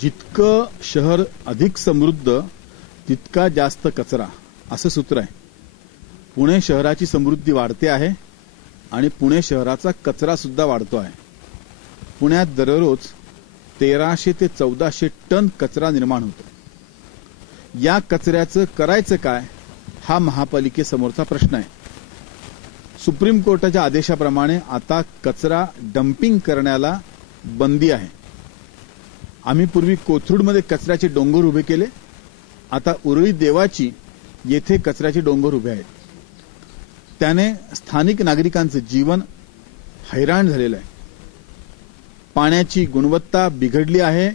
जितकं शहर अधिक समृद्ध तितका जास्त कचरा असं सूत्र आहे. पुणे शहराची समृद्धी वाढते आहे आणि पुणे शहराचा कचरा सुद्धा वाढतो आहे. पुण्यात दररोज 1300 ते 1400 टन कचरा निर्माण होतो. या कचऱ्याचं करायचं काय हा महापालिकेसमोरचा प्रश्न आहे. सुप्रीम कोर्टाच्या आदेशाप्रमाणे आता कचरा डंपिंग करण्याला बंदी आहे. आम्ही पूर्वी कोथरूडमध्ये कचऱ्याचे डोंगर उभे केले, आता उरळी देवाची येथे कचऱ्याचे डोंगर उभे आहेत. त्याने स्थानिक नागरिकांचं जीवन हैराण झालेलं आहे. पाण्याची गुणवत्ता बिघडली आहे,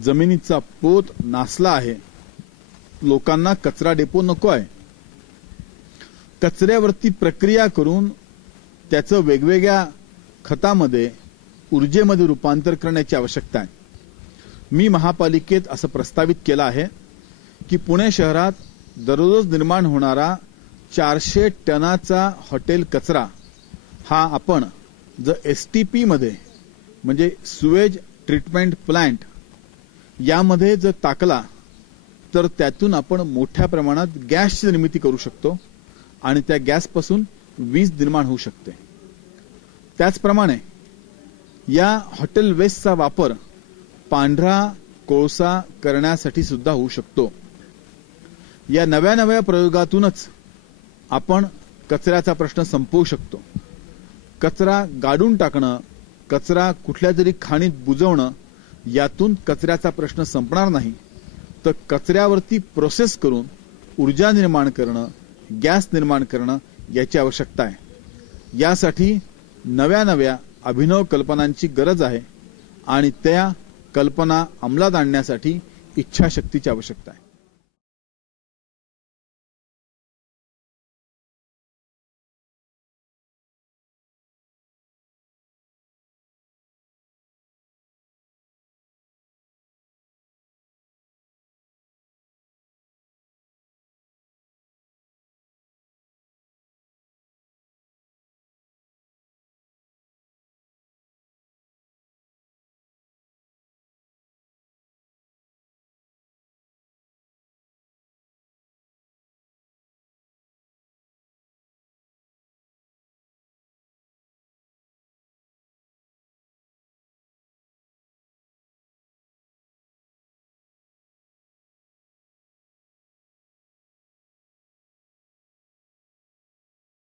जमिनीचा पोत नासला आहे. लोकांना कचरा डेपो नको आहे. कचऱ्यावरती प्रक्रिया करून त्याचं वेगवेगळ्या खतामध्ये ऊर्जेमध्ये रूपांतर करण्याची आवश्यकता आहे. मी महापालिकेत असं प्रस्तावित केलं आहे की पुणे शहरात दररोज निर्माण होणारा 400 टनाचा हॉटेल कचरा हा आपण जर STP मध्ये म्हणजे सुएज ट्रीटमेंट प्लांट यामध्ये जर टाकला तर त्यातून आपण मोठ्या प्रमाणात गॅसची निर्मिती करू शकतो आणि त्या गॅसपासून वीज निर्माण होऊ शकते. त्याचप्रमाणे या हॉटेल वेस्टचा वापर पांढरा कोळसा करण्यासाठी सुद्धा होऊ शकतो. या नव्या नव्या प्रयोगातूनच आपण कचऱ्याचा प्रश्न संपवू शकतो. कचरा गाडून टाकणं, कचरा कुठल्या तरी खाणीत बुजवणं यातून कचऱ्याचा प्रश्न संपणार नाही, तर कचऱ्यावरती प्रोसेस करून ऊर्जा निर्माण करणं, गॅस निर्माण करणं याची आवश्यकता आहे. यासाठी नव्या नव्या अभिनव कल्पनांची गरज आहे आणि त्या कल्पना अंमलात आणण्यासाठी इच्छाशक्तीची आवश्यकता आहे.